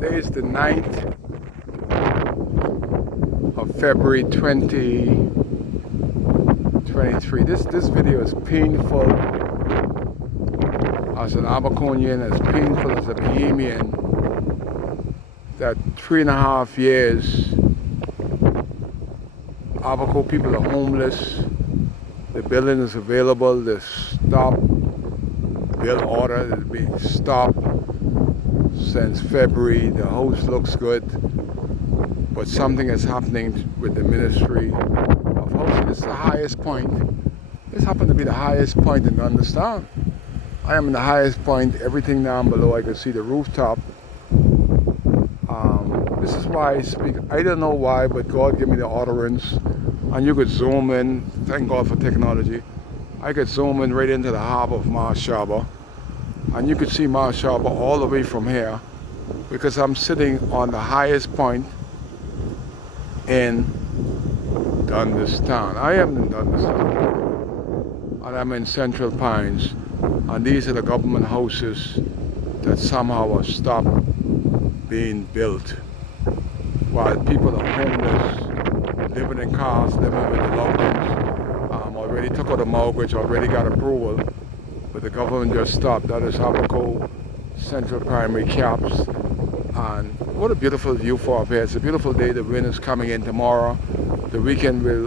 Today is the 9th of February 2023. This video is painful as an Abaconian, as painful as a Bahamian, that 3.5 years Abaco people are homeless. The building is available. The stop bill order has been stopped since February. The house looks good, but something is happening with the Ministry of Housing. This is the highest point. This happened to be the highest point in Understand. I am in the highest point. Everything down below, I can see the rooftop. This is why I speak. I don't know why, but God gave me the utterance. And you could zoom in. Thank God for technology. I could zoom in right into the harbor of Marsh Harbor, and you could see Marsh Harbor all the way from here, because I'm sitting on the highest point in Dundas Town. I am in Dundas Town, and I'm in Central Pines, and these are the government houses that somehow have stopped being built, while people are homeless, living in cars, living with the loved ones. Already took out a mortgage, already got approval, but the government just stopped. That is Abaco Central Primary Caps. And what a beautiful view for up here. It's a beautiful day. The wind is coming in tomorrow. The weekend weather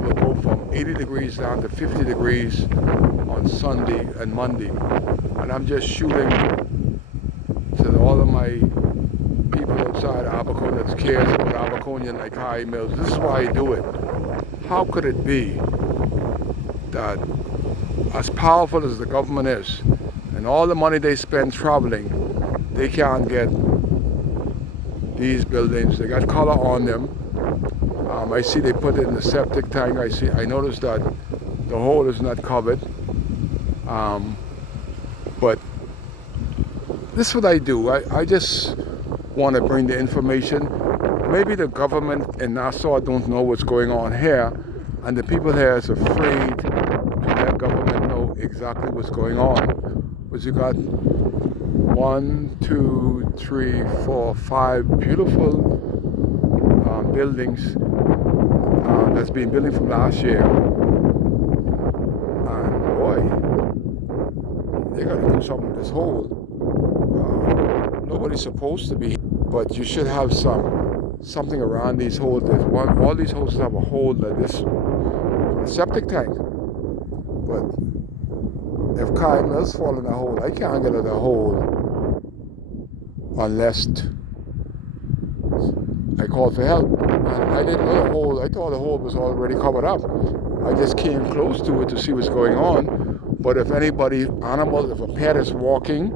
will go from 80 degrees down to 50 degrees on Sunday and Monday. And I'm just shooting to all of my people outside Abaco that cares about Abaconian like High Mills. This is why I do it. How could it be that as powerful as the government is, and all the money they spend traveling, they can't get these buildings? They got color on them. I see they put it in the septic tank. I noticed that the hole is not covered. But this is what I do. I just want to bring the information. Maybe the government in Nassau don't know what's going on here, and the people here is afraid to let government know exactly what's going on. Because you got 1, 2, 3, 4, 5 beautiful buildings that's been building from last year. And boy, they got to do something with this hole. Nobody's supposed to be, but you should have something around these holes. All these houses have a hole like this for the septic tank. But if Kai Mills fall in a hole, I can't get in a hole unless I call for help. And I didn't know the hole. I thought the hole was already covered up. I just came close to it to see what's going on. But if anybody, animal, if a pet is walking,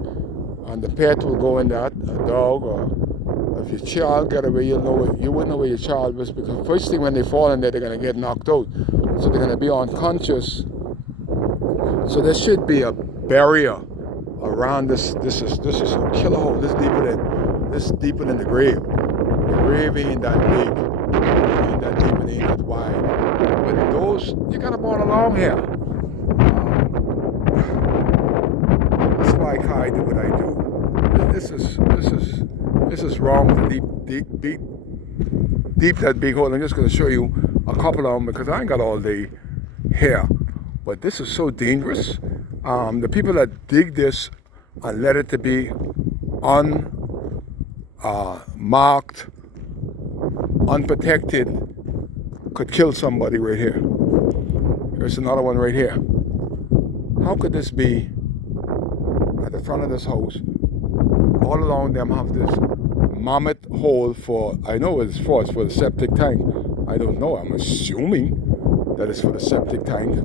and the pet will go in that, a dog, or if your child got away, you wouldn't know where your child was, because first thing when they fall in there, they're going to get knocked out. So they're going to be unconscious. So there should be a barrier around this. This is a killer hole. This is deeper than the grave. The grave ain't that big, ain't that deep, and ain't that wide. But those, you got to born along here. That's why I do what I do. This is wrong with deep that big hole. I'm just going to show you a couple of them because I ain't got all day here. But this is so dangerous. The people that dig this and let it to be unmarked, unprotected, could kill somebody right here. There's another one right here. How could this be at the front of this house? All along them have this mammoth hole for, I know it's for the septic tank. I don't know, I'm assuming that it's for the septic tank.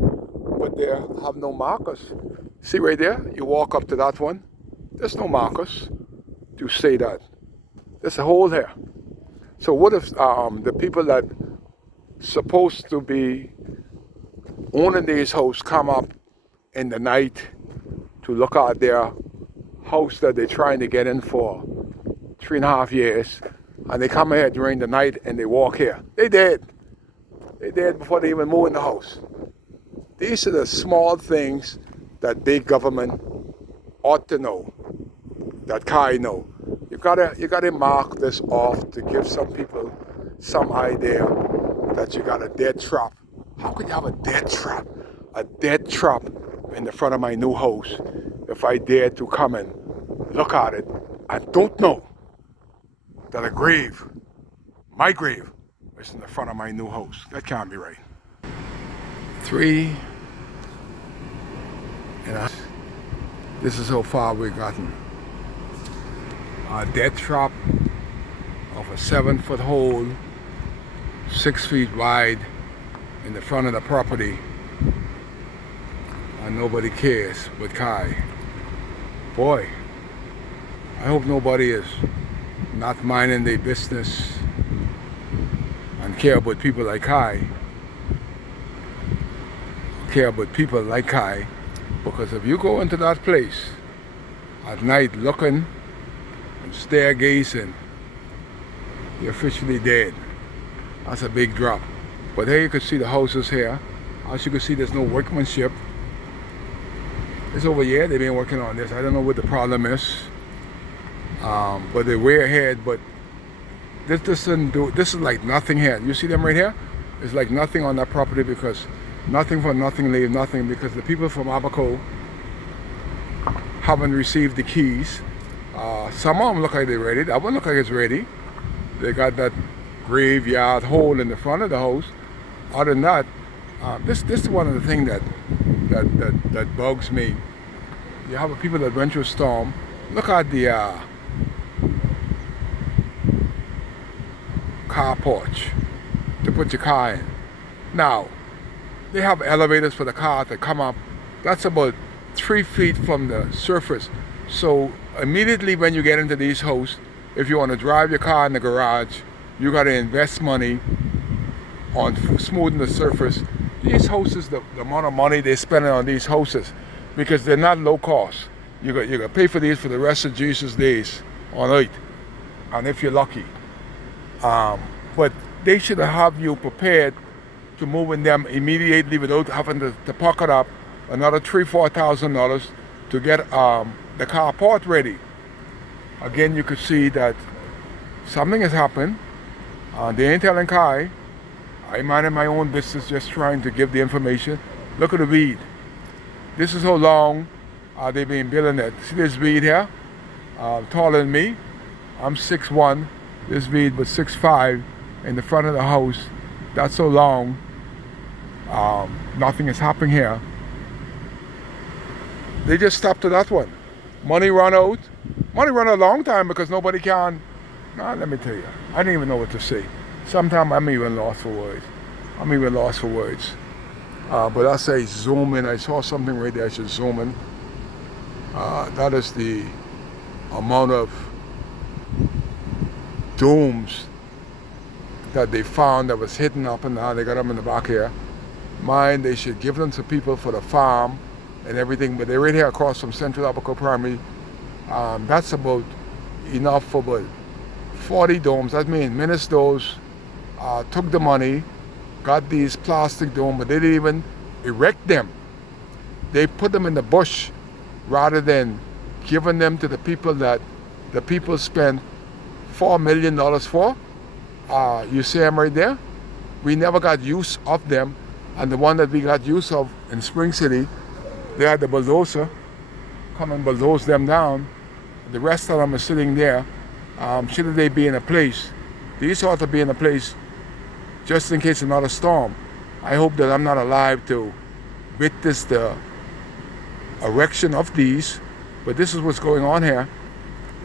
But they have no markers. See right there? You walk up to that one. There's no markers to say that. There's a hole here. So what if the people that supposed to be owning these houses come up in the night to look at their house that they're trying to get in for 3.5 years, and they come here during the night and they walk here? They dead. They dead before they even move in the house. These are the small things that big government ought to know. that Kai know. You gotta mark this off to give some people some idea that you got a dead trap. How could you have a dead trap? A dead trap in the front of my new house if I dare to come and look at it and don't know that a grave, my grave, is in the front of my new house. That can't be right. 3 and a, this is how far we've gotten. A dead trap of a 7-foot hole, 6 feet wide in the front of the property, and nobody cares but Kai. Boy, I hope nobody is not minding their business and care about people like Kai. Care about people like Kai, because if you go into that place at night looking and stargazing, you're officially dead. That's a big drop. But here you can see the houses here. As you can see, there's no workmanship. It's over here, they've been working on this. I don't know what the problem is. But they're way ahead, but this is like nothing here. You see them right here? It's like nothing on that property, because nothing for nothing leave nothing, because the people from Abaco haven't received the keys. Some of them look like they're ready. That one look like it's ready. They got that graveyard hole in the front of the house. Other than that, this is one of the things that bugs me. You have people that went through a storm. Look at the car porch to put your car in. Now, they have elevators for the car to come up. That's about 3 feet from the surface. So immediately when you get into these houses, if you want to drive your car in the garage, you got to invest money on smoothing the surface. These houses, the amount of money they're spending on these houses, because they're not low cost. You got to pay for these for the rest of Jesus' days on earth, and if you're lucky. But they should have you prepared to move in them immediately without having to pocket up another $3,000-4,000 to get the carport ready. Again, you could see that something has happened. They ain't telling Kai. I'm minding my own business, just trying to give the information. Look at the weed. This is how long they've been building it. See this weed here? Taller than me. I'm 6'1". This weed was 6'5" in the front of the house. That's so long. Nothing is happening here. They just stopped to that one. Money run out. Money run a long time because nobody can. Nah, let me tell you, I didn't even know what to say. Sometimes I'm even lost for words. But I say zoom in. I saw something right there. I should zoom in. That is the amount of domes that they found that was hidden up and down. They got them in the back here. Mine, they should give them to people for the farm and everything, but they're right here across from Central Abaco Primary. That's about enough for about 40 domes. That means Ministers took the money, got these plastic domes, but they didn't even erect them. They put them in the bush rather than giving them to the people that the people spent $4 million for. You see them right there? We never got use of them. And the one that we got use of in Spring City, they had the bulldozer come and bulldoze them down. The rest of them are sitting there. Should they be in a place? These ought to be in a place just in case another storm. I hope that I'm not alive to witness the erection of these, but this is what's going on here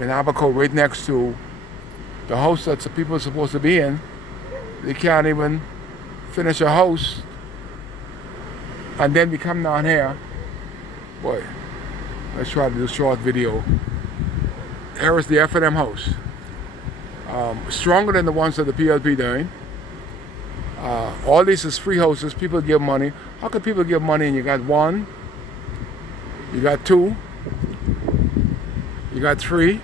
in Abaco, right next to the house that the people are supposed to be in. They can't even finish a house, and then we come down here. Boy, let's try to do a short video. Here is the F&M house. Stronger than the ones that the PLP doing. All these is free houses. People give money. How can people give money and you got 1, you got 2, you got 3?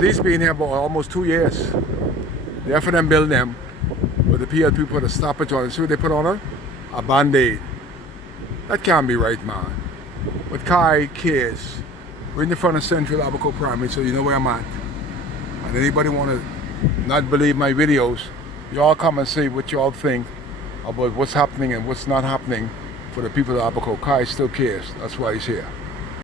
These been here for almost 2 years. The F&M built them, but the PLP put a stoppage on it. See what they put on it? A Band-Aid. That can't be right, man. But Kai cares. We're in the front of Central Abaco Primary, so you know where I'm at. And anybody want to not believe my videos, y'all come and see what y'all think about what's happening and what's not happening for the people of Abaco. Kai still cares. That's why he's here.